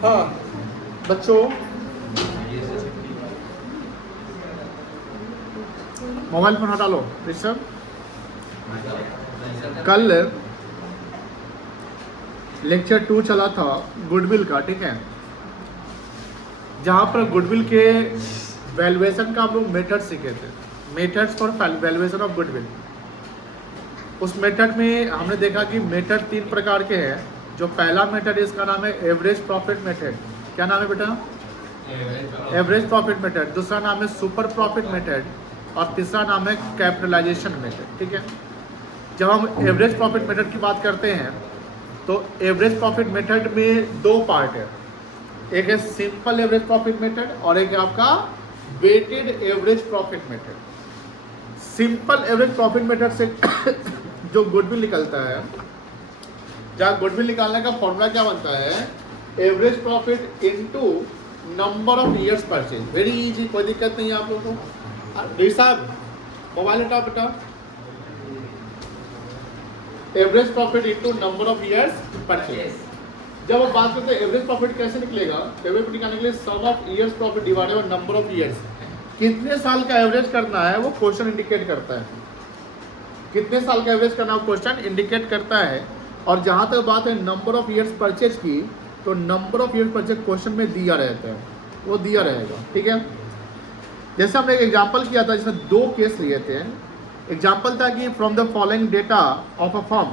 हाँ बच्चों, mobile phone हटा लो। ऋषभ, कल लेक्चर 2 चला था गुडविल का, ठीक है, जहाँ पर गुडविल के वैल्यूएशन का हम लोग मेथड सीखे थे, methods for valuation of goodwill. उस मेथड में हमने देखा कि मेथड 3 प्रकार के हैं। जो पहला मेथड है इसका नाम है एवरेज प्रॉफिट मेथड। क्या नाम है बेटा? Average profit method. दूसरा नाम है सुपर प्रॉफिट मेथड और तीसरा नाम है कैपिटलाइजेशन मेथड, ठीक है। जब हम एवरेज प्रॉफिट मेथड की बात करते हैं तो एवरेज प्रॉफिट मेथड में 2 पार्ट है, एक है सिंपल एवरेज प्रॉफिट मेथड और एक है आपका weighted average profit method. Simple average profit method से जो गुडविल निकलता है, जहाँ गुडविल निकालने का फॉर्मूला क्या बनता है, average profit into number of years purchase. Very easy, कोई दिक्कत नहीं है आप लोगों को। साहब मोबाइल हटाओ बेटा। Average profit into number of years purchase. जब आप बात करते हैं एवरेज प्रॉफिट कैसे निकलेगा, एवरेज प्रॉफिट निकालने के लिए sum of years profit divided by number of years. कितने साल का एवरेज करना है वो क्वेश्चन इंडिकेट करता है, कितने साल का एवरेज करना है क्वेश्चन इंडिकेट करता है। और जहां तक बात है नंबर ऑफ ईयर्स परचेज की, तो number of years purchase question में दिया रहता है, वो दिया रहेगा, ठीक है। जैसे हमने एक एग्जाम्पल किया था जिसमें 2 केस लिए थे। एग्जाम्पल था कि from the following data of a firm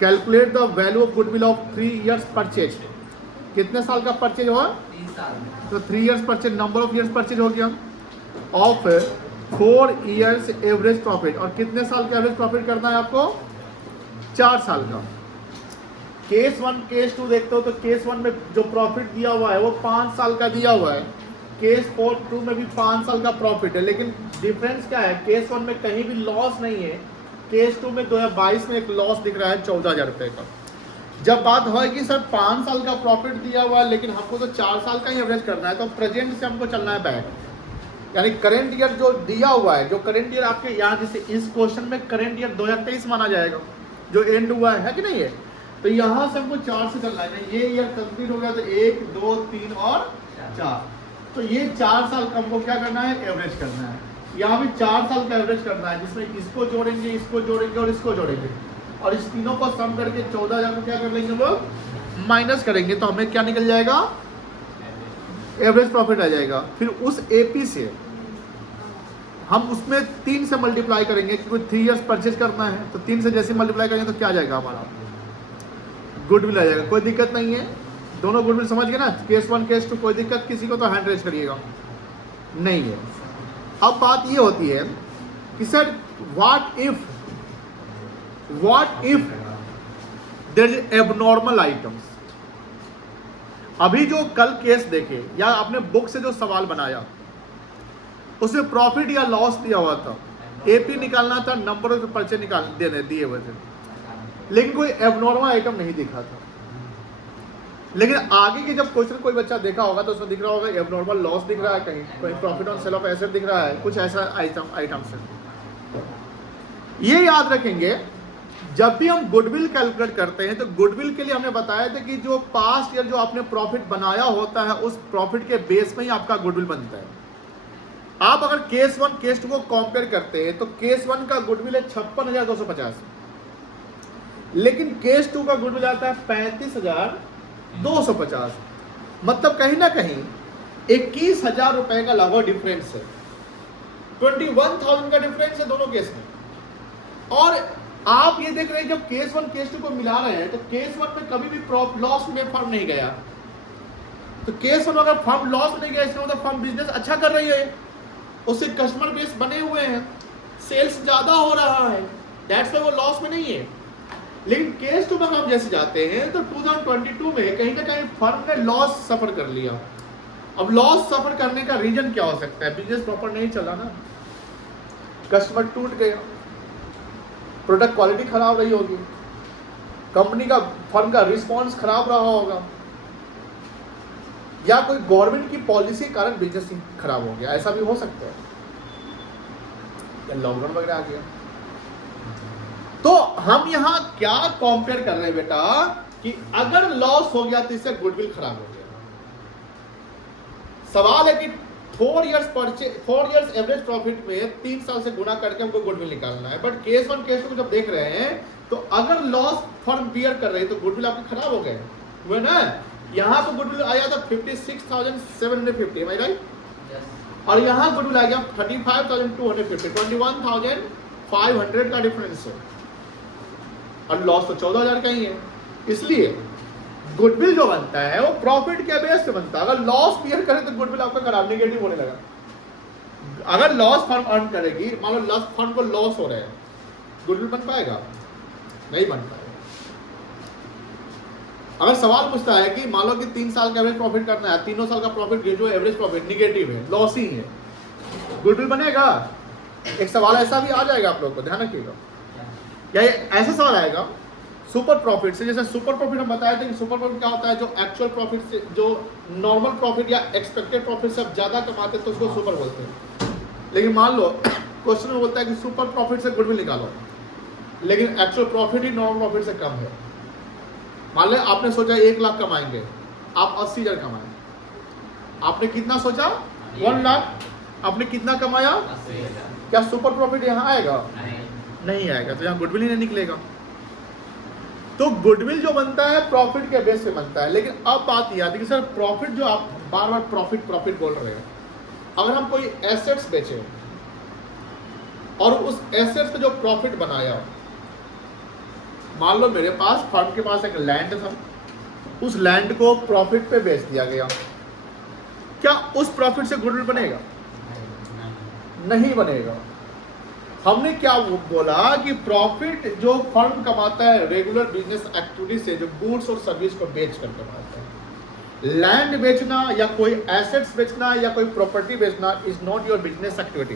calculate the value of goodwill of 3 years purchase. कितने साल का परचेज हुआ? 3 साल। तो 3 years purchase, number of years purchase हो गया। ऑफ 4 ईयर्स एवरेज प्रॉफिट, और कितने साल का एवरेज प्रॉफिट करना है आपको? 4 साल का। केस 1 केस 2 देखते हो तो केस 1 में जो प्रॉफिट दिया हुआ है वो 5 साल का दिया हुआ है। केस 2 में भी 5 साल का प्रॉफिट है, लेकिन डिफरेंस क्या है, केस 1 में कहीं भी लॉस नहीं है, केस 2 में 2022 में एक लॉस दिख रहा है 14,000 रुपये का। जब बात हो कि सर 5 साल का प्रॉफिट दिया हुआ है लेकिन हमको तो 4 साल का ही एवरेज करना है, तो प्रेजेंट से हमको चलना है बैक, यानी करंट ईयर जो दिया हुआ है, जो करंट ईयर आपके यहाँ जैसे इस क्वेश्चन में करंट ईयर 2023 माना जाएगा जो एंड हुआ है कि नहीं है, तो यहाँ से हमको 4 से चलना है। ये ईयर कंप्लीट हो गया तो 1 2 3 और 4, तो ये 4 साल का हमको क्या करना है, एवरेज करना है। यहाँ भी 4 साल का एवरेज करना है, जिसमें इसको जोड़ेंगे, इसको जोड़ेंगे और इसको जोड़ेंगे, और इस तीनों को सम करके 14,000 को क्या कर लेंगे लोग, माइनस करेंगे, तो हमें क्या निकल जाएगा, एवरेज प्रॉफिट आ जाएगा। फिर उस एपी से हम उसमें 3 से मल्टीप्लाई करेंगे, क्योंकि 3 ईयर्स परचेज करना है, तो 3 से जैसे मल्टीप्लाई करेंगे तो क्या आ जाएगा, हमारा गुडविल आ जाएगा। कोई दिक्कत नहीं है, दोनों गुडविल समझ गए ना, केस 1 केस 2, कोई दिक्कत किसी को तो हैंड रेज करिएगा, नहीं है। अब बात ये होती है कि sir what if there is abnormal items. अभी जो कल केस देखे या आपने बुक से जो सवाल बनाया उसमें प्रॉफिट या लॉस दिया हुआ था, एपी निकालना था, नंबर ऑफ परचेज निकाल देने दिए हुए थे, लेकिन कोई एबनॉर्मल आइटम नहीं दिखा था। लेकिन आगे के जब क्वेश्चन कोई बच्चा देखा होगा तो उसमें दिख रहा होगा एबनॉर्मल लॉस दिख रहा है, कहीं profit on sale of asset दिख रहा है, कुछ ऐसा आइटम्स है। ये याद रखेंगे जब भी हम गुडविल कैलकुलेट करते हैं, तो गुडविल के लिए हमने बताया था कि जो पास्ट ईयर जो आपने प्रॉफिट बनाया होता है उस प्रॉफिट के बेस में ही आपका गुडविल बनता है। आप अगर केस 1 केस 2 को कंपेयर करते हैं तो केस 1 का गुडविल है 56,250, लेकिन केस 2 का गुडविल आता है 35,250। मतलब कहीं ना कहीं 21,000 रुपए का लगभग डिफरेंस है, 21,000 का डिफरेंस है दोनों केस में। और आप ये देख रहे हैं जब केस 1 केस 2 को मिला रहे हैं तो केस 1 में कभी भी लॉस में फर्म नहीं गया, तो केस 1 अगर फर्म लॉस नहीं गया इसका मतलब फर्म बिजनेस अच्छा कर रही है, उससे कस्टमर बेस बने हुए हैं, सेल्स ज्यादा हो रहा है, दैट्स व्हाई वो लॉस में नहीं है। लेकिन केस 2 में हम जैसे जाते हैं तो 2022 में कहीं ना कहीं फर्म ने लॉस सफर कर लिया। अब लॉस सफर करने का रीजन क्या हो सकता है, बिजनेस प्रॉपर नहीं चला ना, कस्टमर टूट गया, प्रोडक्ट क्वालिटी खराब रही होगी, कंपनी का फर्म का रिस्पॉन्स खराब रहा होगा, या कोई गवर्नमेंट की पॉलिसी के कारण बिजनेस खराब हो गया, ऐसा भी हो सकता है, या लॉकडाउन वगैरह आ गया। तो हम यहाँ क्या कंपेयर कर रहे हैं बेटा कि अगर लॉस हो गया तो इससे गुडविल खराब हो गया, सवाल है कि 4 इयर्स एवरेज प्रॉफिट में 3 साल से गुना करके हमको गुडविल निकालना है। बट केस 1 केस 2 को जब देख रहे हैं तो अगर लॉस फर्म बियर कर रही है तो गुडविल आपके खराब हो गए हुए ना। यहाँ तो गुडविल आया था 56,750, एम आई राइट? और यहाँ गुडविल आ गया 35,250, 21,500 का डिफरेंस है और लॉस तो 14,000 का ही है। इसलिए गुडविल जो बनता है वो प्रॉफिट के बेस पे बनता है। अगर लॉस बियर करे तो गुडविल आपका खराब नेगेटिव होने लगा। अगर लॉस फर्म अर्न करेगी, मान लो लॉस फर्म को लॉस हो रहा है, गुडविल बन पाएगा? नहीं बन पाएगा। अगर सवाल पूछता है कि मान लो कि 3 साल का एवरेज प्रॉफिट करना है, 3 साल का प्रॉफिट जो एवरेज प्रॉफिट निगेटिव है, लॉस ही है, गुडविल बनेगा? एक सवाल ऐसा भी आ जाएगा, आप लोग को ध्यान रखिएगा। या ऐसा सवाल आएगा सुपर प्रॉफिट से, जैसे सुपर प्रॉफिट हम बताए थे कि सुपर प्रॉफिट क्या होता है, जो एक्चुअल प्रॉफिट से, जो नॉर्मल प्रॉफिट या एक्सपेक्टेड प्रॉफिट से आप ज्यादा कमाते हैं तो उसको सुपर बोलते हैं। लेकिन मान लो क्वेश्चन में बोलता है कि सुपर प्रॉफिट से गुडविल निकालो, लेकिन एक्चुअल प्रॉफिट ही नॉर्मल प्रॉफिट से कम है। मान लो आपने सोचा 1 लाख कमाएंगे, आप 80,000 कमाए। आपने कितना सोचा? 1 लाख। आपने कितना कमाया? 80,000। क्या सुपर प्रॉफिट यहाँ आएगा? नहीं आएगा, तो यहाँ गुडविल ही नहीं निकलेगा। तो गुडविल जो बनता है प्रॉफिट के बेस पे बनता है। लेकिन अब बात यह आती है कि सर प्रॉफिट जो आप बार बार प्रॉफिट प्रॉफिट बोल रहे हैं, अगर हम कोई एसेट्स बेचे और उस एसेट्स से जो प्रॉफिट बनाया, मान लो मेरे पास फर्म के पास एक लैंड था, उस लैंड को प्रॉफिट पे बेच दिया गया, क्या उस प्रॉफिट से गुडविल बनेगा? नहीं बनेगा। हमने क्या बोला कि प्रॉफिट जो फर्म कमाता है रेगुलर बिजनेस एक्टिविटी से, जो गुड्स और सर्विस को बेच कर कमाता है। लैंड बेचना या कोई एसेट्स बेचना या कोई प्रॉपर्टी बेचना is not your business activity.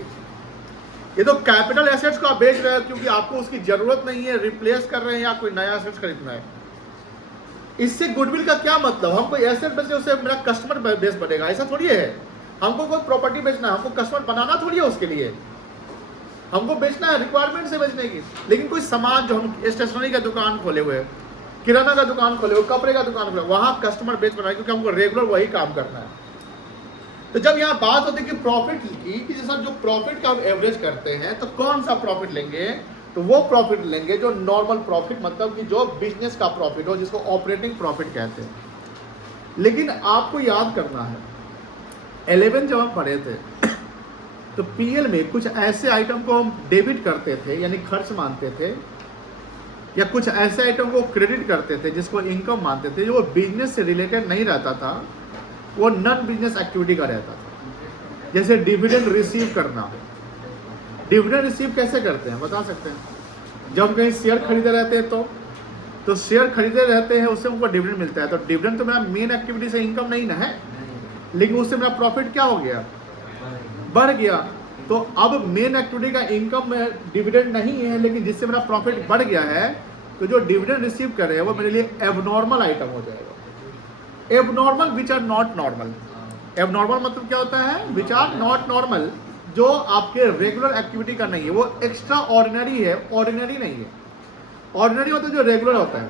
ये तो कैपिटल एसेट्स को आप बेच रहे हो क्योंकि आपको उसकी जरूरत नहीं है, रिप्लेस कर रहे हैं या कोई नया एसेट्स खरीदना है। इससे गुडविल का क्या मतलब? हम कोई एसेट बेचे उससे मेरा कस्टमर बेस बनेगा, ऐसा थोड़ी है। हमको कोई प्रॉपर्टी बेचना है, हमको कस्टमर बनाना थोड़ी है, उसके लिए हमको बेचना है रिक्वायरमेंट से बेचने की। लेकिन कोई सामान जो हम स्टेशनरी का दुकान खोले हुए, किराना का दुकान खोले हुए, कपड़े का दुकान खोले, वहां कस्टमर बेच बना है क्योंकि हमको रेगुलर वही काम करना है। तो जब यहाँ बात होती है कि प्रॉफिट की, कि जैसा जो प्रॉफिट का हम एवरेज करते हैं, तो कौन सा प्रॉफिट लेंगे? तो वो प्रॉफिट लेंगे जो नॉर्मल प्रॉफिट, मतलब कि जो बिजनेस का प्रॉफिट हो, जिसको ऑपरेटिंग प्रॉफिट कहते हैं। लेकिन आपको याद करना है 11 जब हम पढ़े थे तो पीएल में कुछ ऐसे आइटम को हम डेबिट करते थे यानी खर्च मानते थे, या कुछ ऐसे आइटम को क्रेडिट करते थे जिसको इनकम मानते थे, जो वो बिजनेस से रिलेटेड नहीं रहता था, वो नॉन बिजनेस एक्टिविटी का रहता था। जैसे डिविडेंड रिसीव करना। डिविडेंड रिसीव कैसे करते हैं बता सकते हैं? जब हम कहीं शेयर खरीदे रहते हैं तो शेयर खरीदे रहते हैं, उससे हमको डिविडेंड मिलता है। तो डिविडेंड तो मेरा मेन एक्टिविटी से इनकम नहीं ना है, लेकिन उससे मेरा प्रॉफिट क्या हो गया? बढ़ गया। तो अब मेन एक्टिविटी का इनकम में डिविडेंड नहीं है, लेकिन जिससे मेरा प्रॉफिट बढ़ गया है, तो जो डिविडेंड रिसीव कर रहे हैं वो मेरे लिए एबनॉर्मल आइटम हो जाएगा। Abnormal which are not normal. Abnormal मतलब क्या होता है? विच आर नॉट नॉर्मल, जो आपके रेगुलर एक्टिविटी का नहीं है, वो एक्स्ट्रा ऑर्डिनरी है, ऑर्डिनरी नहीं है। ऑर्डिनरी होता है जो रेगुलर होता है,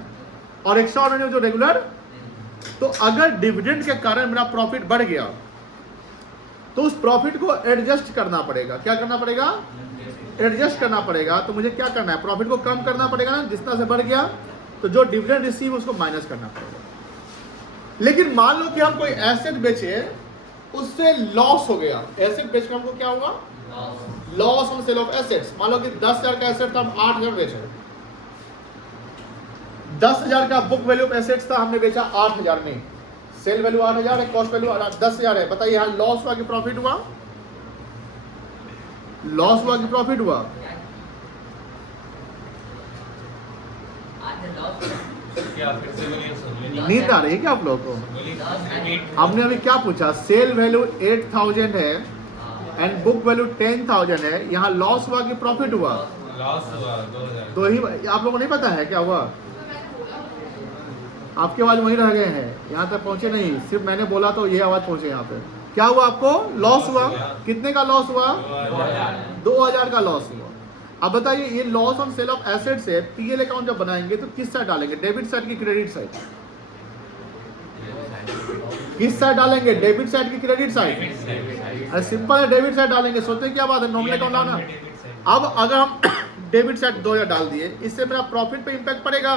और एक्स्ट्रा ऑर्डिनरी जो रेगुलर। तो अगर डिविडेंड के कारण मेरा प्रॉफिट बढ़ गया तो उस प्रॉफिट को एडजस्ट करना पड़ेगा। क्या करना पड़ेगा? एडजस्ट करना पड़ेगा। तो मुझे क्या करना है? प्रॉफिट को कम करना पड़ेगा ना, जितना से बढ़ गया, तो जो डिविडेंड रिसीव उसको माइनस करना पड़ेगा। लेकिन मान लो कि हम कोई एसेट बेचे, उससे लॉस हो गया। एसेट बेचकर हमको क्या होगा? Loss on sale of assets. मान लो कि 10,000 का एसेट था, हम 8,000 बेचे। 10,000 का बुक वैल्यू ऑफ एसेट्स था, हमने बेचा 8,000 में। सेल वैल्यू 8,000 है, कॉस्ट वैल्यू 10,000 है। बताइए यहाँ लॉस हुआ कि प्रॉफिट हुआ? लॉस हुआ कि प्रॉफिट हुआ? नींद आ रही है क्या आप लोगों को? हमने अभी क्या पूछा? सेल वैल्यू 8,000 है एंड बुक वैल्यू 10,000 है। यहाँ लॉस हुआ कि प्रॉफिट हुआ? लॉस हुआ 2,000। तो ही आप लोगों को नहीं पता है क्या हुआ? आपकी आवाज वहीं रह गए हैं, यहाँ तक पहुंचे नहीं। सिर्फ मैंने बोला तो ये आवाज पहुंचे यहाँ पे। क्या हुआ आपको? लॉस हुआ। कितने का लॉस हुआ? 2,000 का लॉस हुआ। अब बताइए ये loss on sale of asset से पीएल अकाउंट जब बनाएंगे तो किस साइड डालेंगे? डेबिट साइड की क्रेडिट साइड? किस साइड डालेंगे, डेबिट साइड की क्रेडिट साइड? अरे सिंपल है, डेबिट साइड डालेंगे, सोचते क्या बात है, नॉमिनल अकाउंट लाना। अब अगर हम डेबिट साइड 2000 डाल दिए, इससे मेरा प्रॉफिट पे इंपैक्ट पड़ेगा?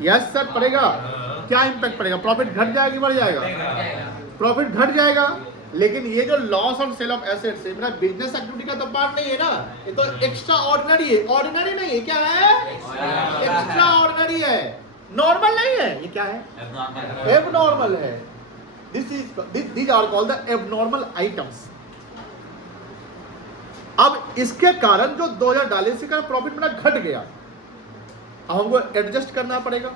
यस सर पड़ेगा। क्या इंपैक्ट पड़ेगा? प्रॉफिट घट जाएगा कि बढ़ जाएगा? प्रॉफिट घट जाएगा। लेकिन ये जो loss on sale of assets है, मेरा बिजनेस एक्टिविटी का तो पार्ट नहीं है ना, ये तो एक्स्ट्रा ऑर्डिनरी है। ऑर्डिनरी नहीं है, क्या है? एक्स्ट्रा ऑर्डिनरी है, नॉर्मल नहीं है। ये क्या है? एबनॉर्मल है। These are called the abnormal items. अब इसके कारण जो 2000 डाले, इसके कारण प्रॉफिट मेरा घट गया। अब हमको एडजस्ट करना पड़ेगा,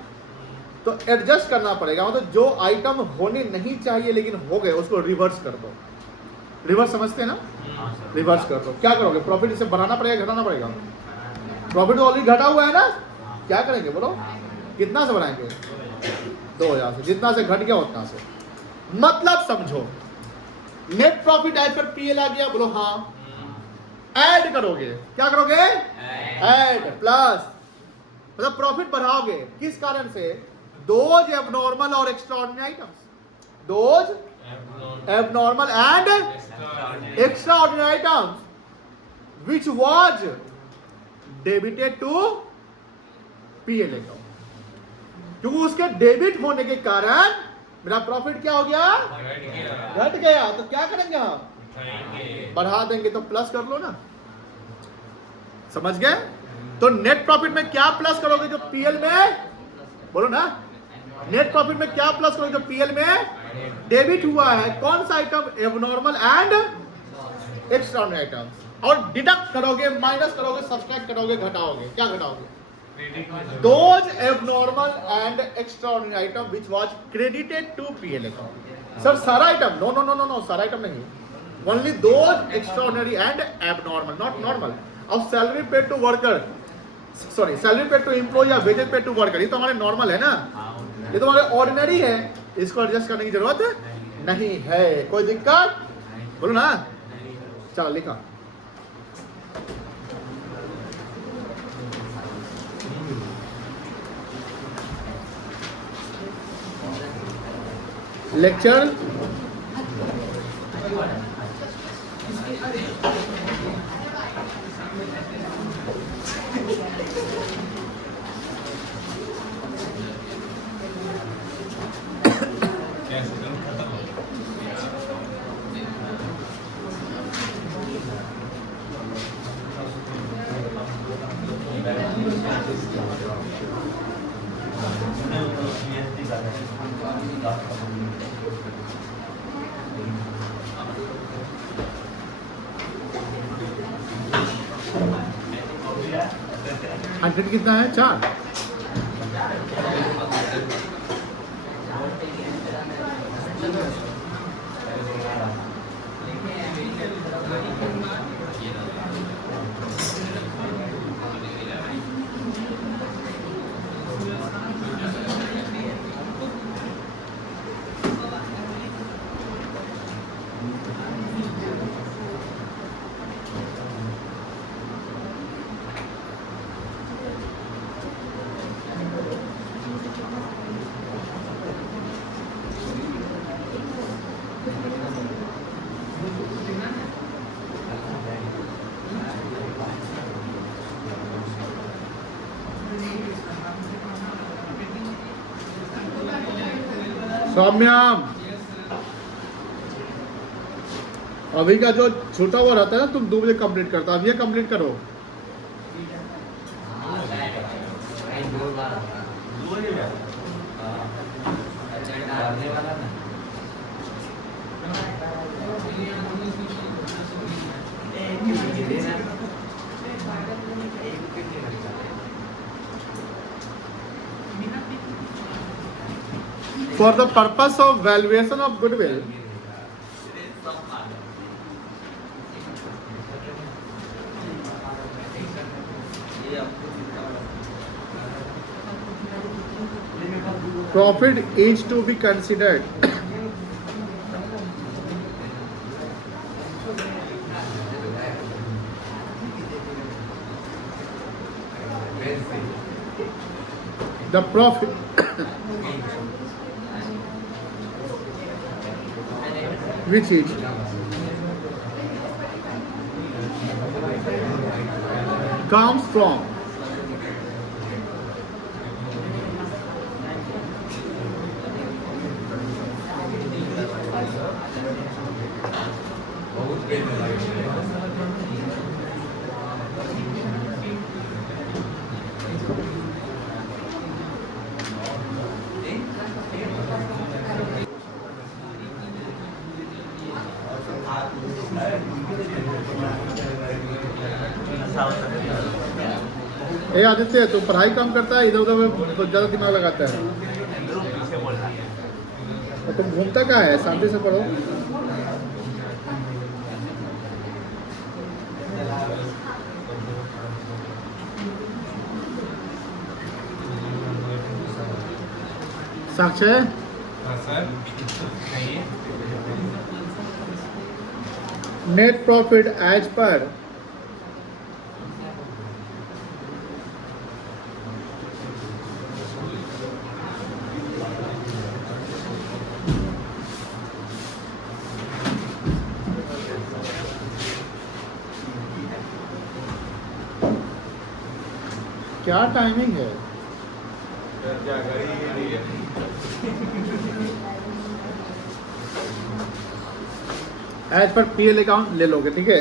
तो एडजस्ट करना पड़ेगा, मतलब जो आइटम होने नहीं चाहिए लेकिन हो गए, उसको रिवर्स कर दो। रिवर्स समझते हैं ना? रिवर्स कर दो। क्या करोगे? प्रॉफिट इसे बढ़ाना पड़ेगा, घटाना पड़ेगा? प्रॉफिट तो ऑलरेडी घटा हुआ है ना, क्या करेंगे बोलो? कितना से बढ़ाएंगे? 2000 से। जितना से घट गया उतना से। मतलब समझो, net profit as per PL आ गया, बोलो हाँ। ऐड करोगे, क्या करोगे? ऐड प्लस, मतलब प्रॉफिट बढ़ाओगे। किस कारण से? दोज एबनॉर्मल और extraordinary items. Those abnormal and extraordinary items which was debited to PL account. क्योंकि उसके डेबिट होने के कारण मेरा प्रॉफिट क्या हो गया? घट गया। तो क्या करेंगे हम? बढ़ा देंगे। तो प्लस कर लो ना, समझ गए? तो नेट प्रॉफिट में क्या प्लस करोगे जो पीएल में? बोलो ना, नेट प्रॉफिट में क्या प्लस करोगे जो पीएल में डेबिट हुआ है? कौन सा item? Abnormal and extraordinary item. और डिडक्ट करोगे, माइनस करोगे, सब्सट्रैक्ट करोगे, घटाओगे। क्या घटाओगे? Those abnormal and extraordinary item which was credited to PL account. Sir सारा आइटम? नो, सारा आइटम नहीं, only those extraordinary and abnormal, not normal. अब salary paid to worker, sorry salary paid to employ या wages paid to worker, ये तो हमारे normal है ना, ये तो हमारे ऑर्डिनरी है, इसको एडजस्ट करने की जरूरत नहीं है। कोई दिक्कत? बोलो ना। चलो लिखा। लेक्चर हंड्रेड कितना है? 4। सौम्याम, अभी का जो छूटा हुआ रहता है ना, तुम 2 बजे कंप्लीट करता, अभी कंप्लीट करो। For the purpose of valuation of goodwill, profit is to be considered the profit Which each? Comes from. ए आदित्य, तू पढ़ाई कम करता है, इधर उधर ज़्यादा दिमाग लगाता है। और तुम घूमता कहाँ है? शांति से पढ़ो। साक्षी, हाँ सर, नहीं नेट प्रॉफिट एज पर क्या टाइमिंग है? एज पर पीएल अकाउंट ले लोगे, ठीक है?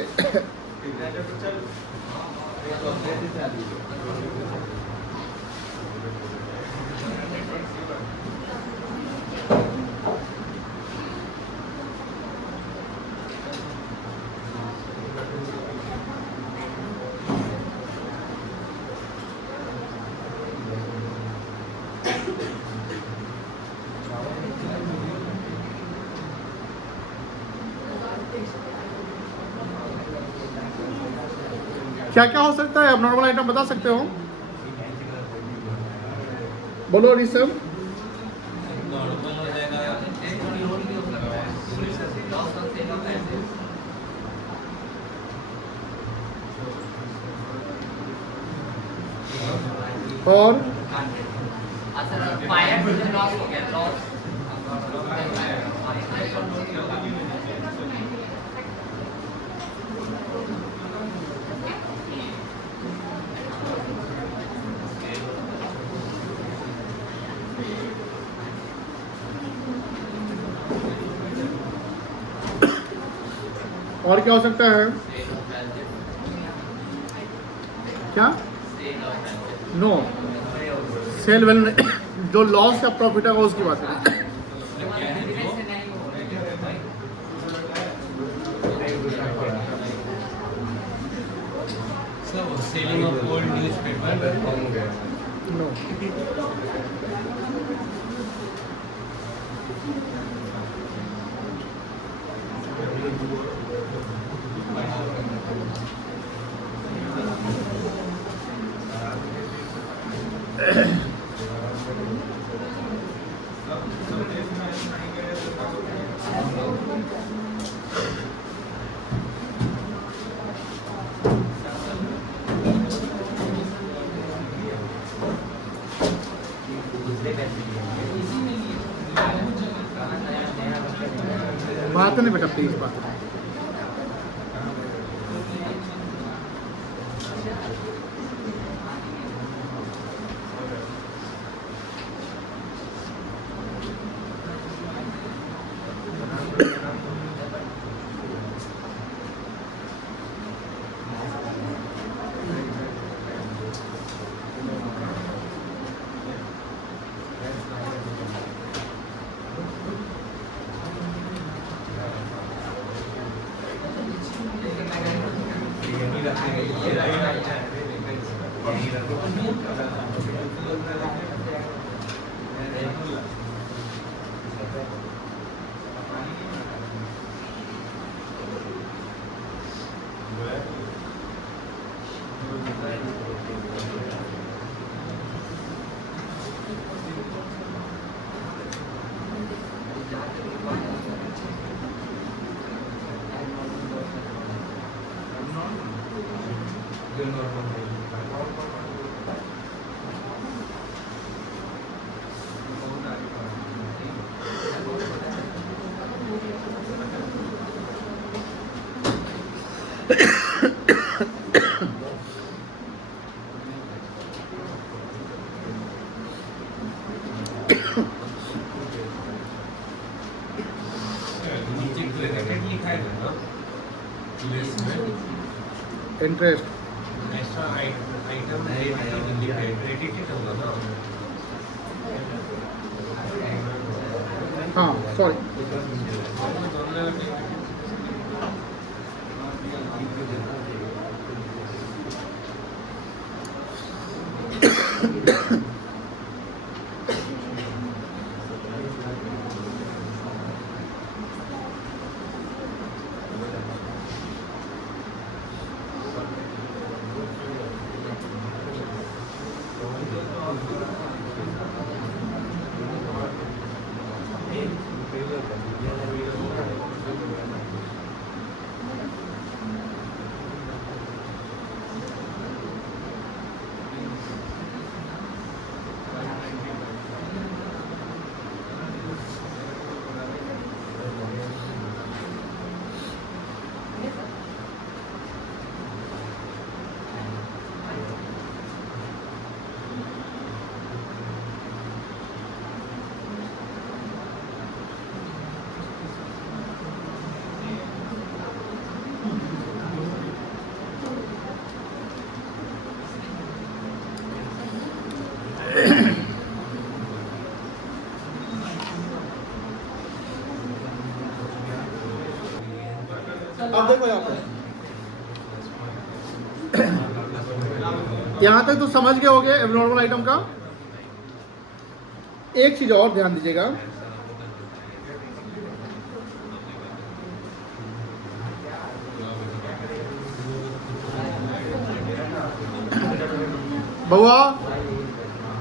क्या क्या हो सकता है? अब नॉर्मल आइटम बता सकते हो? बोलो ऋषभ। नॉर्मल हो जाएगा। और फायर लॉस हो गया, लॉस और क्या हो सकता है? क्या? नो, सेल वैल्यू जो लॉस या प्रॉफिट है वो उसकी बात है। Sir, selling of old newspaper. No, बात नहीं बेटा, प्लीज बात नहीं। इंटरेस्ट। एक्स्ट्रा आइटम क्रेडिटेड होगा ना। हाँ सॉरी, अब देखो यहाँ पे, यहाँ तक तो समझ गए होगे एब्नॉर्मल आइटम का। एक चीज और ध्यान दीजिएगा, बउआ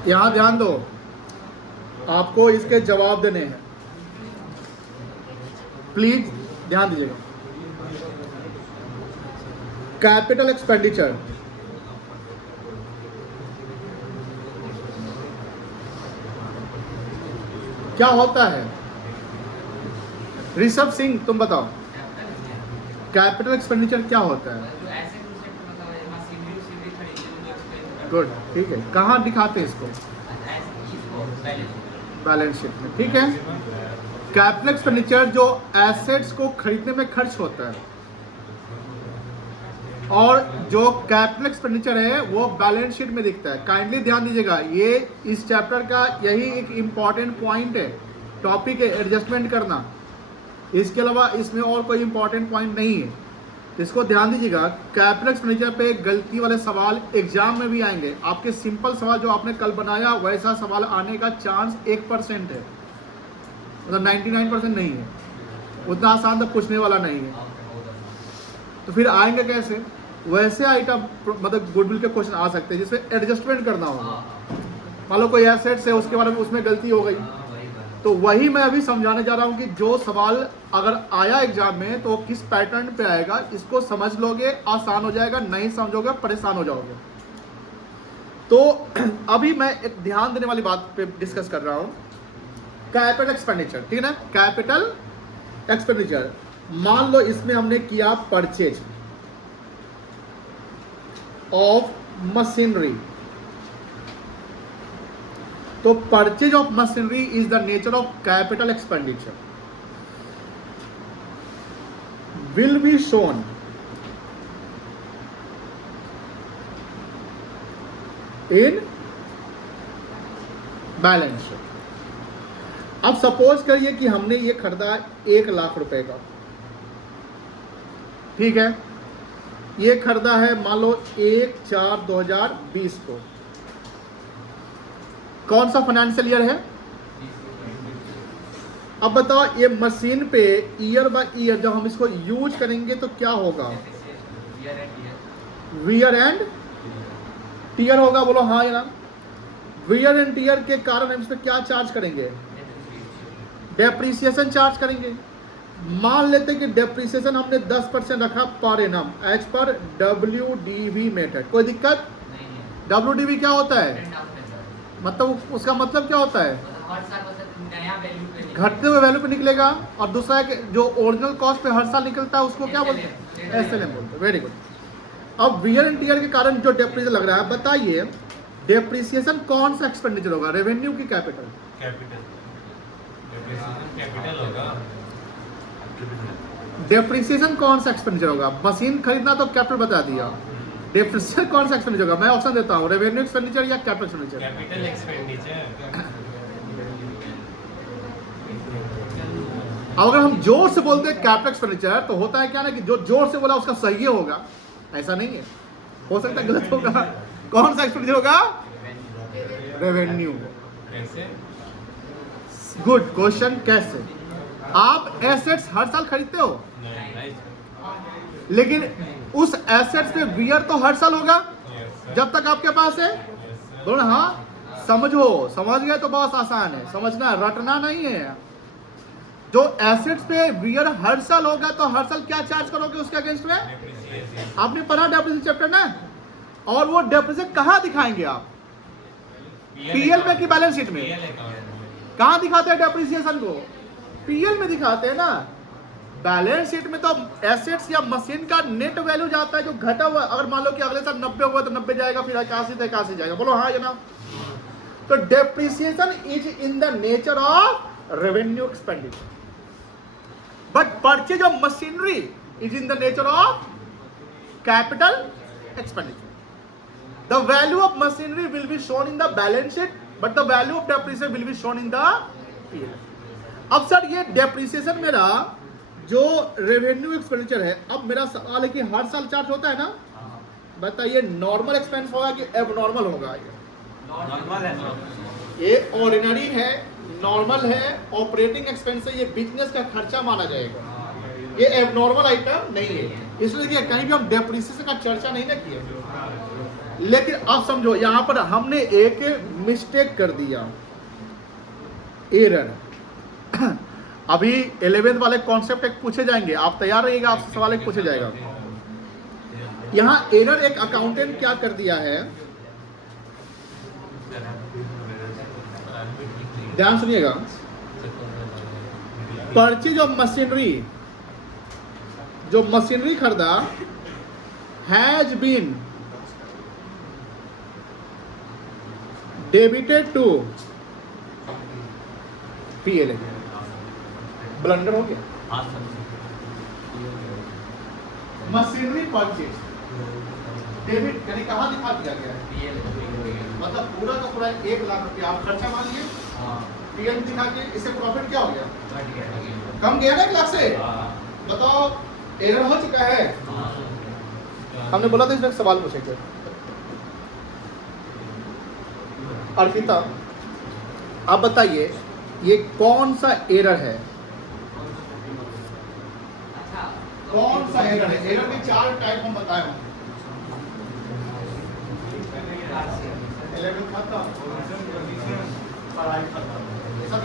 यहाँ ध्यान दो, आपको इसके जवाब देने हैं, प्लीज ध्यान दीजिएगा। कैपिटल एक्सपेंडिचर क्या होता है? ऋषभ सिंह तुम बताओ, कैपिटल एक्सपेंडिचर क्या होता है? जो ऐसे दूसरे मतलब मशीनरी खरीदने में expense गुड, ठीक है। कहाँ दिखाते हैं इसको? इसको बैलेंस शीट में, ठीक है। कैपिटल एक्सपेंडिचर जो एसेट्स को खरीदने में खर्च होता है, और जो कैपिटल एक्सपेंडिचर है वो बैलेंस शीट में दिखता है। काइंडली ध्यान दीजिएगा, ये इस चैप्टर का यही एक इम्पॉर्टेंट पॉइंट है, टॉपिक है एडजस्टमेंट करना। इसके अलावा इसमें और कोई इम्पॉर्टेंट पॉइंट नहीं है, तो इसको ध्यान दीजिएगा। कैपिटल एक्सपेंडिचर पे गलती वाले सवाल एग्जाम में भी आएंगे। आपके सिंपल सवाल जो आपने कल बनाया वैसा सवाल आने का चांस 1% है, मतलब 99% नहीं है। उतना आसान तो पूछने वाला नहीं है, तो फिर आएंगे कैसे? वैसे आइटम मतलब गुडविल के क्वेश्चन आ सकते हैं जिसमें एडजस्टमेंट करना होगा। मान लो कोई एसेट्स है, उसके बारे में उसमें गलती हो गई, तो वही मैं अभी समझाने जा रहा हूँ कि जो सवाल अगर आया एग्जाम में तो किस पैटर्न पे आएगा, इसको समझ लोगे आसान हो जाएगा, नहीं समझोगे परेशान हो जाओगे। तो अभी मैं एक ध्यान देने वाली बात पे डिस्कस कर रहा हूँ, कैपिटल एक्सपेंडिचर, ठीक है ना। कैपिटल एक्सपेंडिचर, मान लो इसमें हमने किया परचेज ऑफ मशीनरी, तो purchase of machinery is the nature of capital expenditure, will be shown in balance sheet. अब सपोज करिए कि हमने ये खरीदा 1 लाख रुपए का, ठीक है। ये खरीदा है मान लो 1/4/2020 को। कौन सा फाइनेंशियल ईयर है? अब बताओ, ये मशीन पे ईयर बाय ईयर जब हम इसको यूज करेंगे तो क्या होगा? वियर एंड टीयर होगा। बोलो हाँ या ना? वियर एंड टीयर के कारण हम इस पे क्या चार्ज करेंगे? डेप्रिसिएशन चार्ज करेंगे। मान लेते कि डेप्रिसिएशन हमने 10% रखा per annum as per WDV method, कोई दिक्कत? WDV क्या होता है? मतलब उसका मतलब क्या होता है? हर साल मतलब नया वैल्यू पे घटते हुए वैल्यू पे निकलेगा, और दूसरा है कि जो ओरिजिनल कॉस्ट पे हर साल निकलता है उसको क्या बोलते हैं? SLM बोलते हैं। Very good. अब वियर एंड टीयर के कारण जो डेप्रिसिएशन लग रहा है, बताइए डेप्रिसिएशन कौन सा एक्सपेंडिचर होगा, रेवेन्यू की कैपिटल? कैपिटल होगा। डेप्रिसिएशन कौन सा एक्सपेंडिचर होगा? मशीन खरीदना तो कैपिटल बता दिया, डेप्रिसिएशन कौन सा एक्सपेंडिचर होगा? मैं ऑप्शन देता हूँ, रेवेन्यू एक्सपेंडिचर या कैपिटल एक्सपेंडिचर। Capital expenditure. अब अगर हम जोर से बोलते हैं कैपिटल एक्सपेंडिचर तो होता है क्या ना कि जो जोर से बोला उसका सही होगा, ऐसा नहीं है, हो सकता है गलत होगा। कौन सा एक्सपेंडिचर होगा? रेवेन्यू। कैसे? Good question. कैसे? आप एसेट्स हर साल खरीदते हो, नहीं। लेकिन उस एसेट्स पे वियर तो हर साल होगा यस सर। जब तक आपके पास है। यस बोलो हाँ, समझो, समझ गए तो बहुत आसान है, समझना, रटना नहीं है। जो एसेट्स पे वियर हर साल होगा तो हर साल क्या चार्ज करोगे उसके अगेंस्ट में? सर। आपने पढ़ा डेप्रिसिएशन चैप्टर ना, और वो डेप्रिसिएशन कहाँ दिखाएंगे आप? पीएल में कि बैलेंस शीट में? कहाँ दिखाते हैं डेप्रिसिएशन को? पीएल में दिखाते हैं ना। बैलेंस शीट में तो एसेट्स या मशीन का नेट वैल्यू जाता है जो घटा हुआ। अगर मान लो कि अगले साल 90 हुआ तो 90 जाएगा, फिर 81 तो 81 जाएगा। बोलो हाँ जनाब। तो depreciation is in the nature of revenue expenditure, but purchase of machinery is in the nature of capital expenditure. The value of machinery will be shown in the balance sheet, but the value of depreciation will be shown in the P&L. अब sir ये depreciation मेरा जो revenue expenditure है, अब मेरा सवाल है कि हर साल चार्ज होता है ना? बताइए नॉर्मल एक्सपेंस होगा कि एबनॉर्मल होगा? नॉर्मल है। ये ऑर्डिनरी है, नॉर्मल है, ऑपरेटिंग एक्सपेंस है, ये बिजनेस का खर्चा माना जाएगा, ये एबनॉर्मल आइटम नहीं है. इसलिए देखिए कहीं भी हम डेप्रिसिएशन का चर्चा नहीं ना किया. लेकिन अब समझो यहां पर हमने एक मिस्टेक कर दिया, एरर. अभी 11th वाले कॉन्सेप्ट एक पूछे जाएंगे, आप तैयार रहिएगा, आपसे सवाल एक पूछे जाएगा. यहां एरर एक अकाउंटेंट क्या कर दिया है, ध्यान सुनिएगा. परचेज ऑफ मशीनरी, जो मशीनरी खरीदा, has been debited to PL. Blunder हो गया. मशीनरी परचेज डेबिट यानी कहाँ दिखा दिया गया है, मतलब पूरा का पूरा 1 लाख रुपया आप खर्चा मान लिए, पीएल दिखा के इससे प्रॉफिट क्या हो गया, कम गया ना 1 लाख से. बताओ एरर हो चुका है. हमने बोला था इसमें सवाल पूछेंगे. अर्पिता आप बताइए ये कौन सा एरर है, कौन सा एरर है? एरर के 4 टाइप हम बताए हैं. 11 खत्म, पढ़ाई खत्म, सब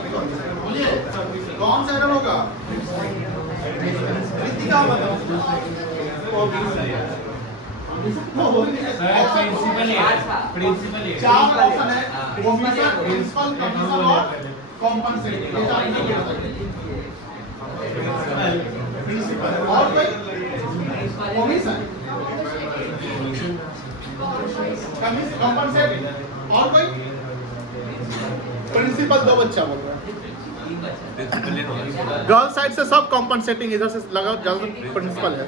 बोलिए कौन सा एरर होगा? रितिका बताओ. प्रिंसिपल 4 ऑप्शन है, ओमिशन, प्रिंसिपल, कमीशन और कॉम्पनसेटिंग. ये 4 नहीं किया प्रिंसिपल और कोई ओमिशन, कमीशन, कॉम्पनसेटिंग और कोई प्रिंसिपल. 2 बच्चा बोल रहा है. गर्ल साइड से सब कॉम्पनसेटिंग, इधर से लगा ज्यादा प्रिंसिपल है.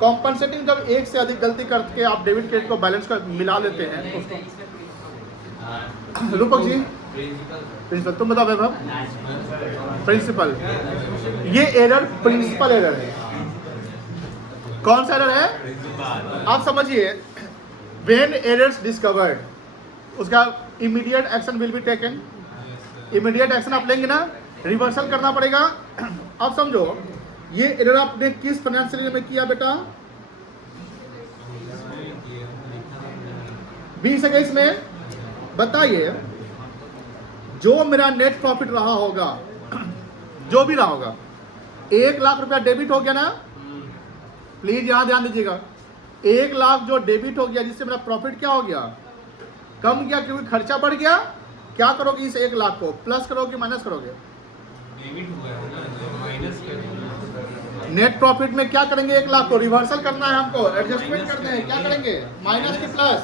कॉम्पनसेटिंग जब एक से अधिक गलती करके आप डेबिट क्रेडिट को बैलेंस कर मिला लेते हैं तो उसको. रूपक जी प्रिंसिपल, तुम बताओ वैभव. प्रिंसिपल, ये एरर प्रिंसिपल एरर है. कौन सा एरर है आप समझिए. व्हेन एरर्स डिस्कवर्ड, उसका immediate action will be taken. Immediate action आप लेंगे ना, रिवर्सल करना पड़ेगा. अब समझो ये एरर आपने किस फाइनेंशियल ईयर में किया बेटा? 2021 में. बताइए जो मेरा नेट प्रॉफिट रहा होगा, जो भी रहा होगा, 1 लाख रुपया डेबिट हो गया ना. प्लीज यहां ध्यान दीजिएगा. 1 लाख जो डेबिट हो गया, जिससे मेरा प्रॉफिट क्या हो गया, कम गया क्योंकि खर्चा बढ़ गया. क्या करोगे इस 1 लाख को? प्लस करोगे माइनस करोगे? डेबिट हुआ है ना, माइनस करेंगे. नेट प्रॉफिट में क्या करेंगे? 1 लाख को रिवर्सल करना है, हमको एडजस्टमेंट करना है. क्या करेंगे? माइनस की प्लस.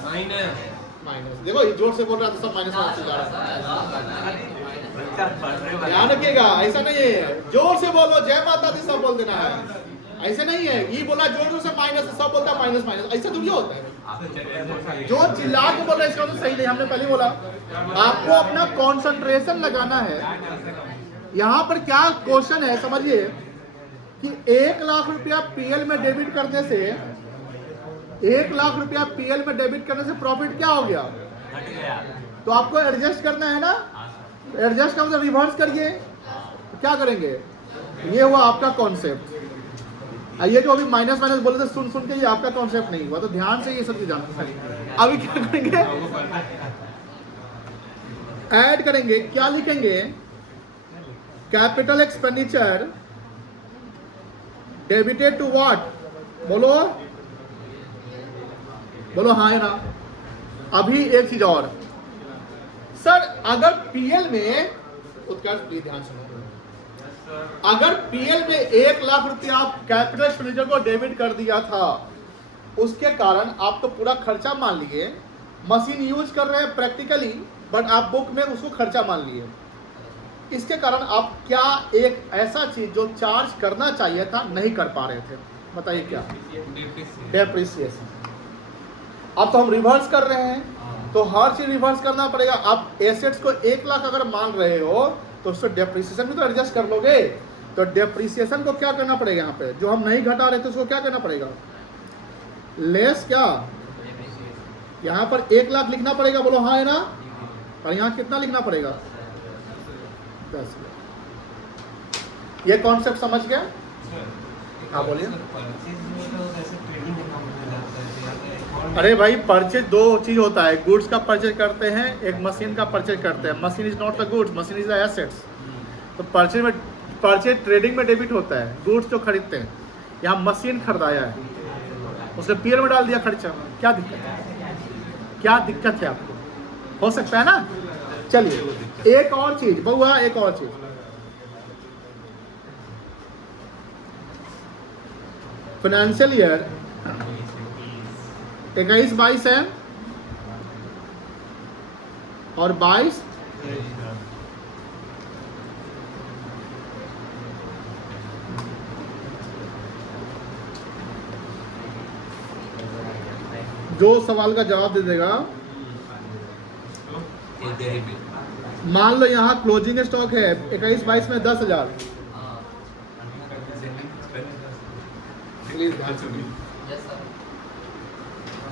माइनस. देखो ये जोर से बोल रहा था, सब माइनस माइनस जा रहा है. ध्यान रखिएगा, ऐसा नहीं है. जोर से बोलो, जय माता दी सब बोल देना है. ऐसे नहीं है. ये बोला जोर जोर से माइनस, सब बोलता है माइनस माइनस. ऐसा थोड़ी होता है. जो चिल्ला के बोल रहे हैं इसका तो सही नहीं, हमने पहले बोला आपको अपना कंसंट्रेशन लगाना है। यहाँ पर क्या क्वेश्चन है समझिए कि 1 लाख रुपया पीएल में डेबिट करने से 1 लाख रुपया पीएल में डेबिट करने से प्रॉफिट क्या हो गया, तो आपको एडजस्ट करना है ना, एडजस्ट का मतलब रिवर्स करिए, तो क्या करेंगे, ये हुआ आपका कॉन्सेप्ट। ये जो अभी माइनस माइनस बोले थे सुन सुन के ये आपका कॉन्सेप्ट नहीं हुआ, तो ध्यान से ये सब चीज जानना चाहिए। अभी क्या करेंगे, ऐड करेंगे, क्या लिखेंगे, capital expenditure debited to what, बोलो बोलो हाँ है ना। अभी एक चीज और सर, अगर पीएल में उत्कर्ष प्लीज ध्यान सुनो, अगर पीएल में 1 लाख रुपया आप कैपिटल एक्सपेंडिचर को डेबिट कर दिया था, उसके कारण आप तो पूरा खर्चा मान लिए, मशीन यूज कर रहे हैं प्रैक्टिकली, बट आप बुक में उसको खर्चा मान लिए, इसके कारण आप क्या एक ऐसा चीज जो चार्ज करना चाहिए था नहीं कर पा रहे थे, बताइए क्या, डेप्रिसिएशन। अब तो हम रिवर्स कर रहे हैं, तो हर चीज रिवर्स करना पड़ेगा। आप एसेट्स को 1 लाख अगर मान रहे हो तो उसको डेप्रिसिएशन भी तो एडजस्ट कर लोगे, तो डेप्रिसिएशन को क्या करना पड़ेगा, यहाँ पे जो हम नहीं घटा रहे थे उसको क्या करना पड़ेगा, लेस क्या, यहाँ पर 1 लाख लिखना पड़ेगा, बोलो हाँ है ना, और यहाँ कितना लिखना पड़ेगा, 10 लाख। ये कॉन्सेप्ट समझ गया, हाँ बोलिए। अरे भाई परचेज दो चीज होता है, गुड्स का परचेज करते हैं, एक मशीन का परचेज करते हैं। Machine is not the goods, machine is the assets. तो परचेज ट्रेडिंग में डेबिट होता है, गुड्स जो खरीदते हैं। यहाँ मशीन खरीदाया है, उसने पीएल में डाल दिया खर्चा, क्या दिक्कत है, क्या दिक्कत है आपको, हो सकता है ना। चलिए एक और चीज बहुआ, एक और चीज, फाइनेंशियल ईयर 21-22 है और 22 जो सवाल का जवाब दे देगा, मान लो यहाँ क्लोजिंग स्टॉक है 21-22 में 10,000, प्लीज ध्यान सुनिए,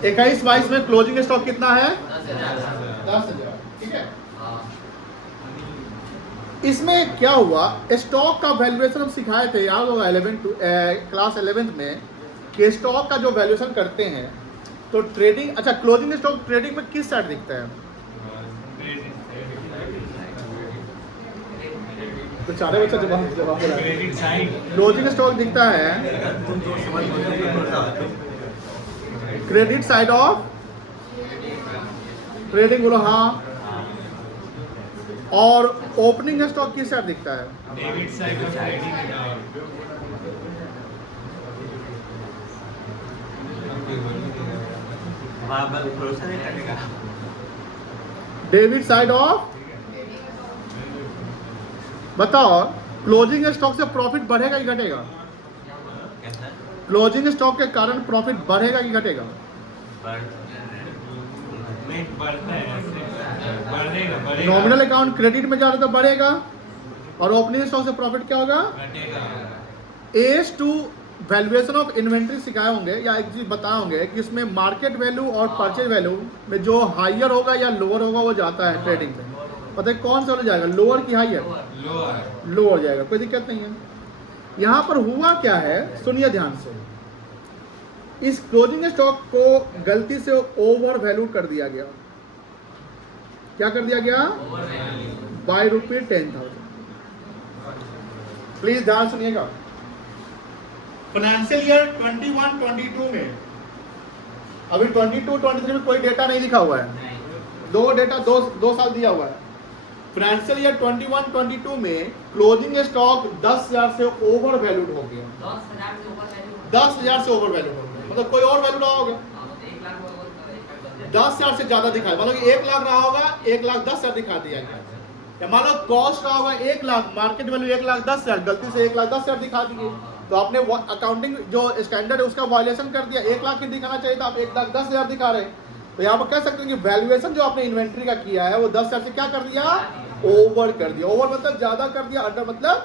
21-22 में क्लोजिंग स्टॉक कितना है, 10,000, ठीक है। इसमें क्या हुआ, स्टॉक का वैल्यूएशन हम सिखाए थे, याद होगा क्लास 11th में, कि स्टॉक का जो वैल्यूएशन करते हैं तो ट्रेडिंग, अच्छा क्लोजिंग स्टॉक ट्रेडिंग में किस साइड दिखता है, तो चारे बच्चा जवाब क्लोजिंग स्टॉक दिखता है क्रेडिट साइड ऑफ ट्रेडिंग, बोलो हाँ। और ओपनिंग स्टॉक किस साइड दिखता है, debit side of trading. Debit side of, बताओ क्लोजिंग स्टॉक से प्रॉफिट बढ़ेगा कि घटेगा, क्लोजिंग स्टॉक के कारण प्रॉफिट बढ़ेगा कि घटेगा, नॉमिनल अकाउंट क्रेडिट में जा रहा तो बढ़ेगा, और ओपनिंग स्टॉक से प्रॉफिट क्या होगा, as to valuation of inventory सिखाए होंगे, या एक चीज बताए होंगे कि इसमें मार्केट वैल्यू और परचेज वैल्यू में जो हायर होगा या लोअर होगा वो जाता है ट्रेडिंग में, पता है कौन सा हो जाएगा, लोअर की हायर, लोअर जाएगा, कोई दिक्कत नहीं है। यहाँ पर हुआ क्या है, सुनिए ध्यान से, इस क्लोजिंग स्टॉक को गलती से ओवर वैल्यू कर दिया गया, क्या कर दिया गया, बाय ₹10,000। प्लीज ध्यान सुनिएगा, फाइनेंशियल ईयर 21-22 में, अभी 22-23 में कोई डेटा नहीं लिखा हुआ है, दो साल दिया हुआ है। फाइनेंशियल ईयर 21-22 में क्लोजिंग स्टॉक 10,000 से ओवर वैल्यूड हो गया, 10,000 से ओवर वैल्यूड हो गया, मतलब कोई और वैल्यू रहा होगा, 10,000 से ज्यादा दिखाया, मतलब 1 लाख रहा होगा, 1,10,000 दिखा दिया गया, या मान लो कॉस्ट रहा होगा 1 लाख, मार्केट वैल्यू 1,10,000, गलती से 1,10,000 दिखा दिए, तो आपने अकाउंटिंग जो स्टैंडर्ड है उसका वायलेशन कर दिया। 1 लाख ही दिखाना चाहिए था, आप 1,10,000 दिखा रहे। तो यहाँ पर कह सकते हैं कि वैल्यूएशन जो आपने इन्वेंट्री का किया है वो 10,000 से क्या कर दिया, ओवर कर दिया। ओवर मतलब ज्यादा कर दिया, अंडर मतलब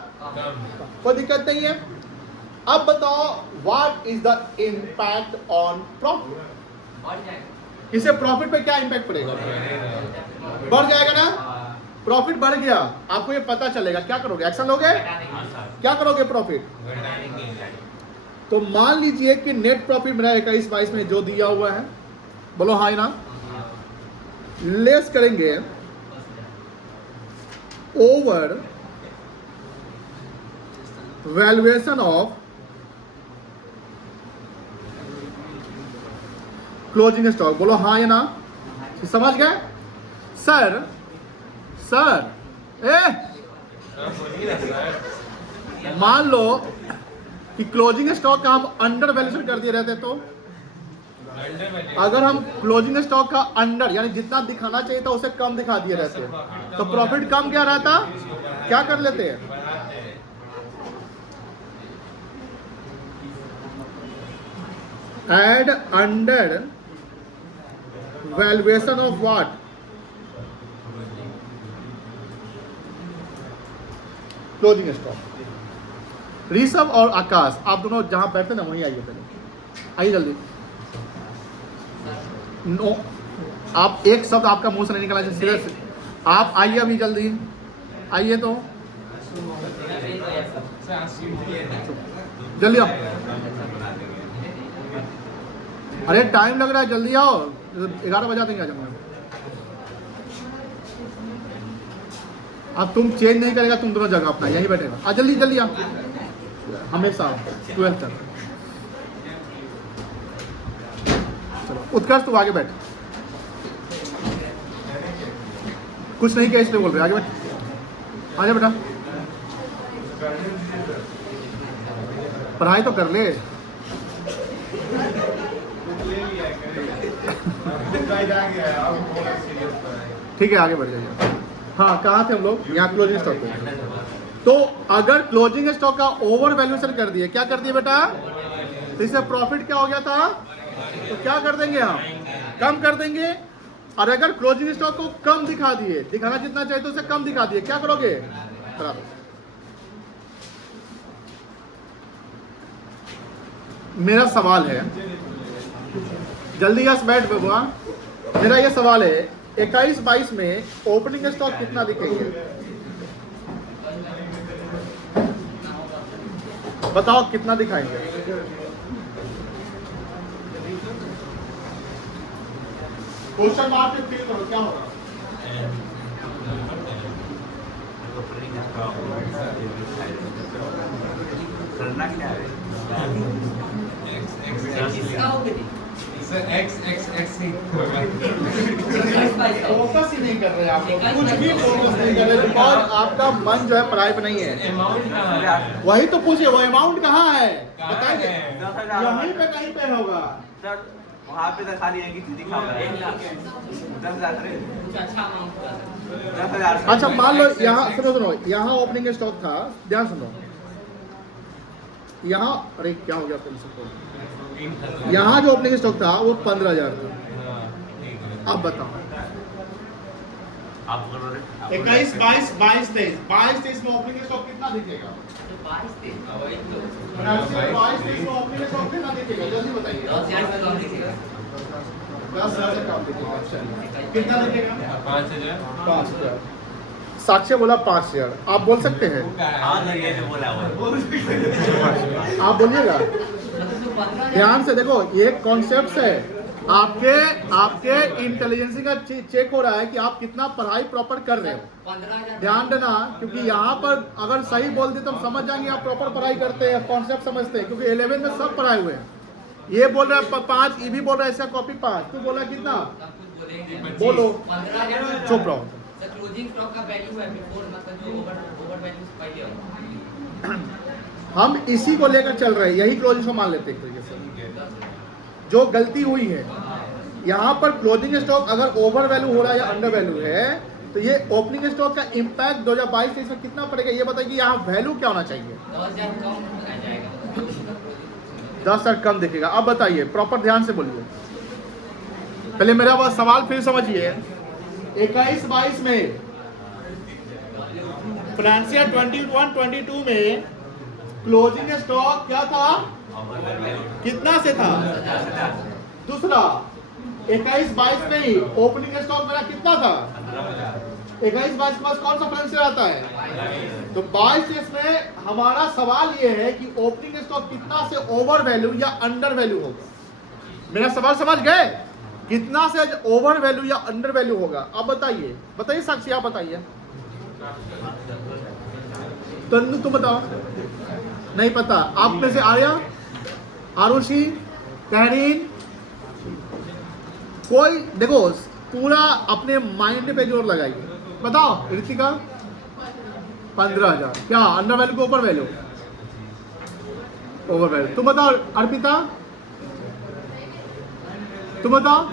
कोई दिक्कत नहीं है। अब बताओ what is the impact on profit, बढ़ जाएगा। इससे प्रॉफिट पे क्या इम्पैक्ट पड़ेगा, बढ़ जाएगा ना। प्रॉफिट बढ़ गया, आपको ये पता चलेगा, क्या करोगे, एक्शन लोगे, क्या करोगे प्रॉफिट। तो मान लीजिए कि नेट प्रॉफिट मेरा 21-22 में जो दिया हुआ है, बोलो हाँ ना, लेस करेंगे over valuation of closing stock, बोलो हाँ या ना, समझ गए सर। मान लो कि क्लोजिंग स्टॉक का हम अंडर वैल्यूएशन कर दिए रहते, तो अगर हम क्लोजिंग स्टॉक का अंडर यानी जितना दिखाना चाहिए था उसे कम दिखा दिए रहते, तो प्रॉफिट कम क्या रहता, क्या कर लेते हैं, add under valuation of what, closing stock. Rishabh और आकाश, आप दोनों जहां बैठते ना वहीं आइए, पहले आइए जल्दी। नो, आप एक शब्द आपका मुंह से नहीं निकलना चाहिए, सीरियस। आप आइए अभी जल्दी आइए, तो जल्दी आओ। अरे टाइम लग रहा है, जल्दी आओ, 11 बजा देंगे। आज अब तुम चेंज नहीं करेगा, तुम दोनों जगह अपना यहीं बैठेगा। आ जल्दी जल्दी आ, हमेशा 12 तक। चलो उत्कर्ष तू आगे बैठ, कुछ नहीं किया इसलिए बोल रहे, आगे बैठ, आजा बेटा, पढ़ाई तो कर ले। ठीक है आगे बढ़ जाइए। हाँ कहाँ थे हम लोग, यहाँ क्लोजिंग स्टॉक पे। तो अगर क्लोजिंग स्टॉक का ओवर वैल्यूएशन कर दिए, क्या कर दिए बेटा, तो इससे प्रॉफिट क्या हो गया था, तो क्या कर देंगे हम, कम कर देंगे। और अगर क्लोजिंग स्टॉक को कम दिखा दिए, दिखाना जितना चाहिए तो उसे कम दिखा दिए, क्या करोगे, बराबर। मेरा सवाल है, जल्दी यस बैठ बबुआ, मेरा ये सवाल है 21-22 में ओपनिंग स्टॉक कितना दिखेंगे, बताओ कितना दिखाएंगे, क्वेश्चन मार्क पे फिल करो, क्या होगा, करना क्या है, फोकस ही नहीं कर रहे आप लोग, कुछ भी फोकस नहीं कर रहे, और आपका मन जो है पढ़ाई पे नहीं है। अमाउंट कहाँ है? वही तो पूछिए, वो अमाउंट कहाँ है, कहाँ बताइए, है? 10,000 यहीं पे कहीं पे होगा। सर वहाँ पे तो खाली एक ही चीज दिखा हुआ है, 10,000 कुछ अच्छा अमाउंट हुआ। 10,000। अच्छा मान लो यहाँ सुनो, यहाँ ओपनिंग स्टॉक था, ध्यान सुनो, यहाँ अरे क्या हो गया तुम सबको, यहाँ जो ओपनिंग स्टॉक था वो 15,000 था। अब बताओ 21, 22, 22, 23 में ओपनिंग स्टॉक कितना दिखेगा, तो 22 वही तो 22, 23 में ओपनिंग स्टॉक कितना दिखेगा, जल्दी बताइए। 10,000 से कम दिखेगा। 10,000 से कम दिखेगा, अच्छा कितना दिखेगा, 5,000। 5,000। साक्ष्य बोला 5,000, आप बोल सकते हैं, हाँ सर ये जो बोला वो आप बोलिएगा। मतलब तो 15,000 ध्यान से देखो, ये कॉन्सेप्ट है आपके इंटेलिजेंस का चेक हो रहा है कि आप कितना पढ़ाई प्रॉपर कर रहे हो। 15,000 ध्यान देना, क्योंकि यहाँ पर अगर सही बोल दे तो हम समझ जाएंगे आप प्रॉपर पढ़ाई करते हैं, कॉन्सेप्ट समझते हैं, क्योंकि 11 में सब पढ़ाए हुए हैं। ये बोल रहा है 5, ये भी बोल रहा है इसका कॉपी 5, तू बोला कितना, सब कुछ बोलेंगे। बोलो, 15,000 चुप रहो। सर क्लोजिंग स्टॉक का वैल्यू है बिफोर, मतलब जो ओवर वैल्यू से पहले होगा। हम इसी को लेकर चल रहे हैं, यही क्लोजिंग को मान लेते हैं एक तरीके से। जो गलती हुई है यहाँ पर, क्लोजिंग स्टॉक अगर ओवर वैल्यू हो रहा है या अंडर वैल्यू है, तो ये ओपनिंग स्टॉक का इम्पैक्ट 2022-23 में कितना पड़ेगा, ये बताइए कि यहाँ वैल्यू क्या होना चाहिए। 10,000 कम आ जाएगा। 10,000 कम दिखेगा। अब बताइए, प्रॉपर ध्यान से बोलिए, पहले मेरा बस सवाल फिर समझिए। 21-22 में फाइनेंशियल 21-22 में क्लोजिंग स्टॉक क्या था, कितना से था? दूसरा 21-22 में ही ओपनिंग स्टॉक मेरा कितना था? 21-22 के पास कौन सा फाइनेंशियल आता है? तो 22-23 में हमारा सवाल ये है कि ओपनिंग स्टॉक कितना से ओवर वैल्यू या अंडर वैल्यू होगा। मेरा सवाल समझ गए? कितना से ओवर वैल्यू या अंडर वैल्यू होगा। अब बताइए, बताइए साक्षी, आप बताइए। तन्नू तुम बताओ, नहीं पता? आप में से आर्या, आरुषि, तहरीन, कोई देखो पूरा अपने माइंड पे जोर लगाइए, बताओ। ऋतिका 15,000, क्या अंडर वैल्यू को ओवर वैल्यू? Over value. तुम बताओ अर्पिता, तुम बताओ।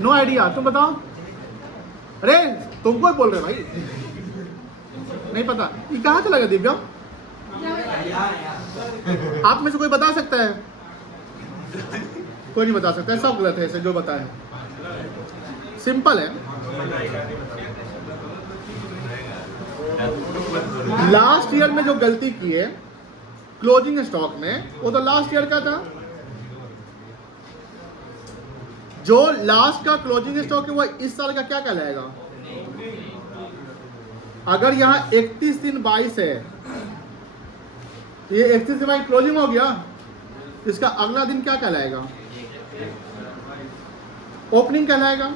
नो आइडिया, तुम बताओ। अरे तुमको ही बोल रहे भाई, नहीं पता। ये कहाँ चला गया दिव्या? आप में से कोई बता सकता है? कोई नहीं बता सकता है, सब गलत है ऐसे जो बताए। सिंपल है, लास्ट ईयर में जो गलती की है क्लोजिंग स्टॉक में, वो तो लास्ट ईयर का था। जो लास्ट का क्लोजिंग स्टॉक है वो इस साल का क्या कहलाएगा? अगर यहाँ 31/3/22 है, ये 31/3 क्लोजिंग हो गया, इसका अगला दिन क्या कहलाएगा? ओपनिंग कहलाएगा।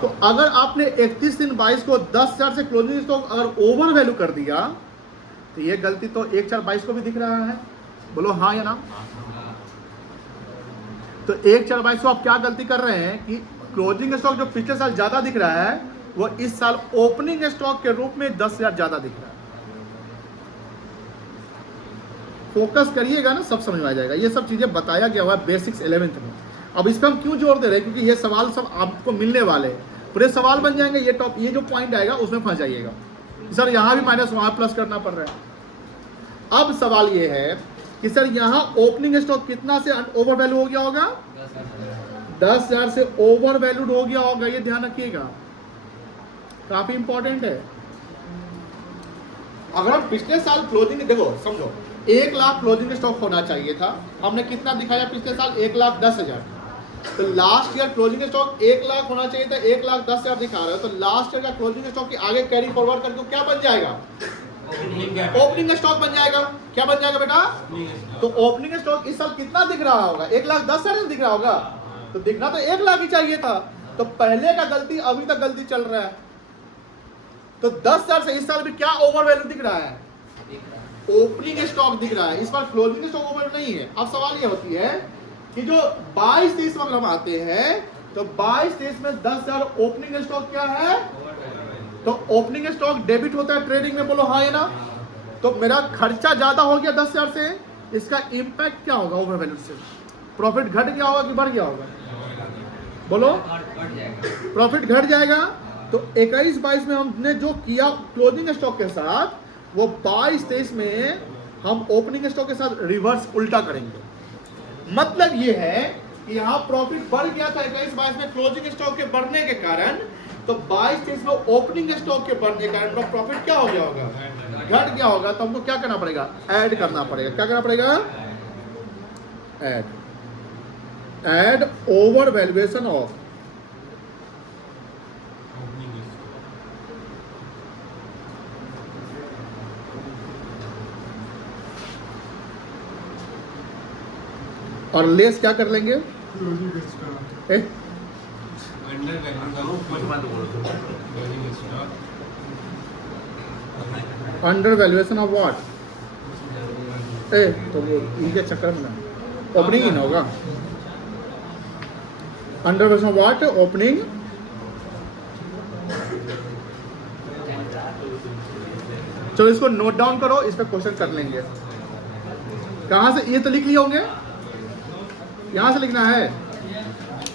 तो अगर आपने 31/3/22 को 10,000 से क्लोजिंग स्टॉक अगर ओवर वैल्यू कर दिया, तो ये गलती तो 1/4/22 को भी दिख रहा है। बोलो हाँ या ना? तो 1/4/22 को आप क्या गलती कर रहे हैं कि क्लोजिंग स्टॉक जो पिछले साल ज्यादा दिख रहा है, वो इस साल ओपनिंग स्टॉक के रूप में 10,000 ज्यादा दिख रहा है। फोकस करिएगा ना, सब समझ में आ जाएगा। ये सब चीजें बताया गया हुआ है बेसिक्स 11th में। अब इस पर हम क्यों जोर दे रहे हैं? क्योंकि ये सवाल सब आपको मिलने वाले हैं, पूरे सवाल बन जाएंगे। ये टॉप, ये जो पॉइंट आएगा उसमें फंस जाइएगा। सर यहाँ भी माइनस वहां प्लस करना पड़ रहा है। अब सवाल ये है कि सर यहाँ ओपनिंग स्टॉक कितना से ओवर वैल्यू हो गया होगा? 10,000 से ओवर वैल्यूड हो गया होगा। ये ध्यान रखिएगा, काफी इंपॉर्टेंट है। अगर हम पिछले साल क्लोजिंग, देखो समझो 1 लाख क्लोजिंग स्टॉक होना चाहिए था, हमने कितना दिखाया पिछले साल? 1,10,000। तो last year closing stock 1 lakh होना चाहिए था, 1,10,000 दिखा रहा है। तो लास्ट ईयर का क्लोजिंग स्टॉक के आगे कैरी फॉरवर्ड करके क्या बन जाएगा? ओपनिंग स्टॉक बन जाएगा। क्या बन जाएगा बेटा? तो ओपनिंग स्टॉक इस साल कितना दिख रहा होगा? 1,10,000 दिख रहा होगा। तो दिखना तो 1 लाख ही चाहिए था। तो पहले का गलती, अभी तक गलती चल रहा है। तो 10,000 से इस साल भी क्या ओवर वैल्यू दिख रहा है? ओपनिंग स्टॉक दिख रहा है। इस बार क्लोजिंग स्टॉक ओवर नहीं है। अब सवाल ये होती है कि जो 22-23 में हम आते हैं, तो 22-23 में 10,000 ओपनिंग स्टॉक क्या है? तो ओपनिंग स्टॉक डेबिट होता है ट्रेडिंग में। बोलो हाँ या ना? तो मेरा खर्चा ज्यादा हो गया 10,000 से, इसका इंपैक्ट क्या होगा ओवर वैल्यू से? प्रॉफिट घट गया होगा कि बढ़ गया होगा? बोलो, प्रॉफिट घट जाएगा। तो 21-22 में हमने जो किया क्लोजिंग स्टॉक के साथ, वो 22-23 में हम ओपनिंग स्टॉक के साथ रिवर्स उल्टा करेंगे। मतलब ये है कि यहाँ प्रॉफिट बढ़ गया था 21-22 में क्लोजिंग स्टॉक के बढ़ने के कारण, तो 22-23 में ओपनिंग स्टॉक के बढ़ने के कारण प्रॉफिट क्या हो गया होगा? घट गया होगा। तो हमको क्या करना पड़ेगा? ऐड करना पड़ेगा। क्या करना पड़ेगा? ऐड ओवर वैल्यूएशन ऑफ और लेस क्या कर लेंगे? Under valuation of what? तो वो इनके चक्कर में ना ओपनिंग ही ना होगा। Under valuation of what? Opening. चलो इसको नोट डाउन करो, इस पे क्वेश्चन कर लेंगे। कहां से? ये तो लिख लिए होंगे, यहां से लिखना है।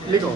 लिखो।